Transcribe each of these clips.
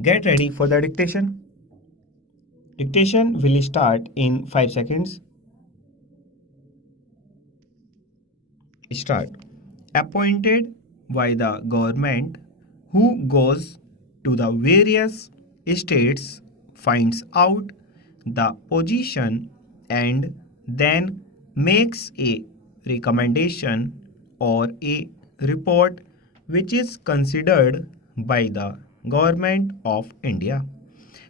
Get ready for the dictation. Dictation will start in 5 seconds. Start. Appointed by the government who goes to the various states, finds out the position and then makes a recommendation or a report which is considered by the government of India,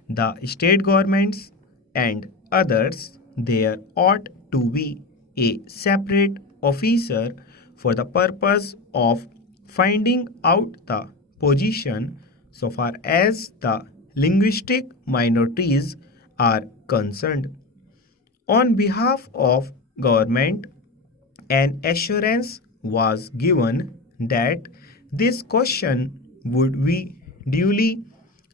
the state governments and others. There ought to be a separate officer for the purpose of finding out the position so far as the linguistic minorities are concerned. On behalf of government, an assurance was given that this question would be duly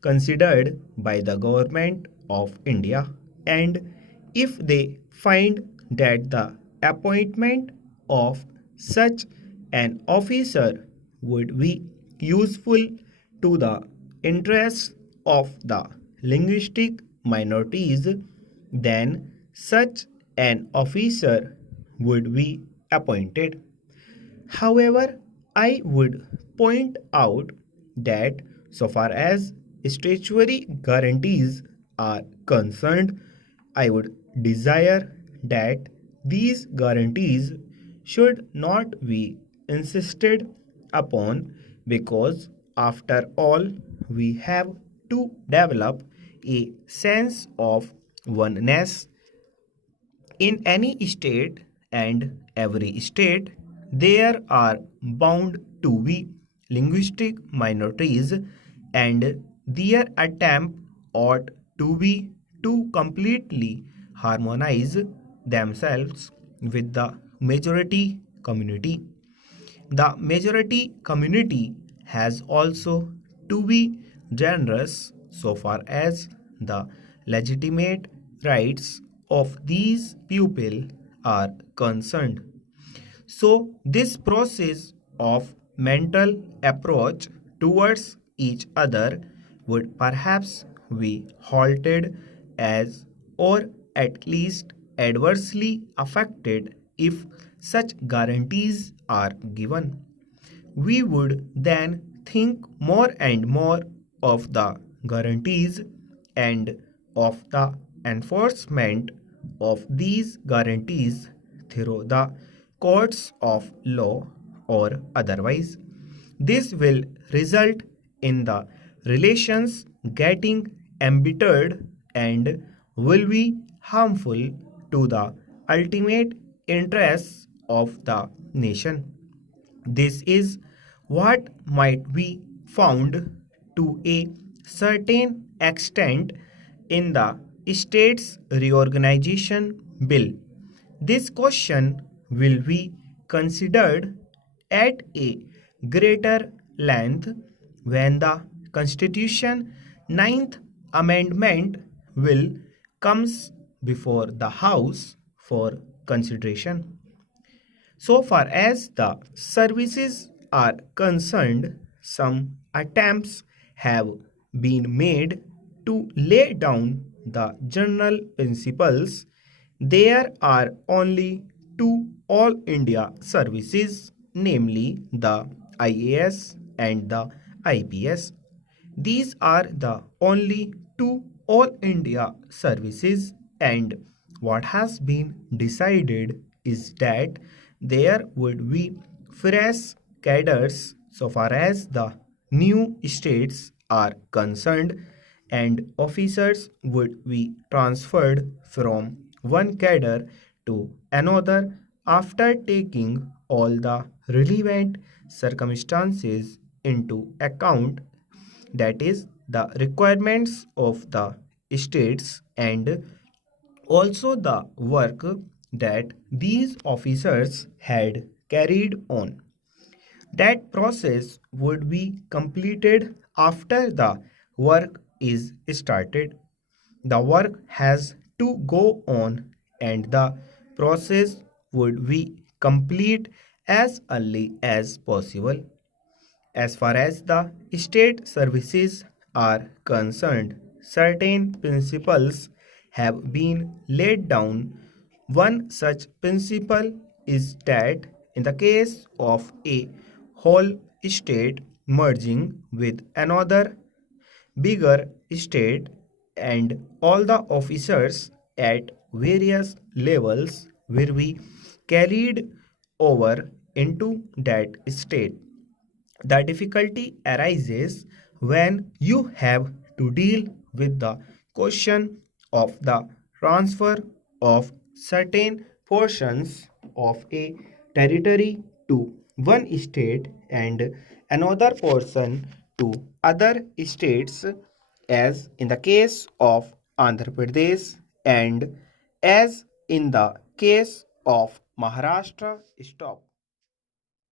considered by the government of India, and if they find that the appointment of such an officer would be useful to the interests of the linguistic minorities, then such an officer would be appointed. However, I would point out that so far as statutory guarantees are concerned, I would desire that these guarantees should not be insisted upon, because after all we have to develop a sense of oneness in any state, and every state there are bound to be linguistic minorities, and their attempt ought to be to completely harmonize themselves with the majority community. The majority community has also to be generous so far as the legitimate rights of these people are concerned. So, this process of mental approach towards each other would perhaps be halted as, or at least adversely affected, if such guarantees are given. We would then think more and more of the guarantees and of the enforcement of these guarantees through the courts of law or otherwise. This will result in the relations getting embittered and will be harmful to the ultimate interests of the nation. This is what might be found to a certain extent in the States Reorganization Bill. This question will be considered at a greater length when the Constitution Ninth Amendment will comes before the House for consideration. So far as the services are concerned, some attempts have been made to lay down the general principles. There are only two All India services, namely the IAS and the IPS. These are the only two All India services, and what has been decided is that there would be fresh cadres so far as the new states are concerned, and officers would be transferred from one cadre to another after taking all the relevant circumstances into account, that is the requirements of the states and also the work that these officers had carried on. That process would be completed after the work is started. The work has to go on, and the process would be complete as early as possible. As far as the state services are concerned, certain principles have been laid down. One such principle is that in the case of a whole state merging with another bigger state and all the officers at various levels will be carried over into that state. The difficulty arises when you have to deal with the question of the transfer of certain portions of a territory to one state and another portion to other states, as in the case of Andhra Pradesh and as in the case of Maharashtra. Stop.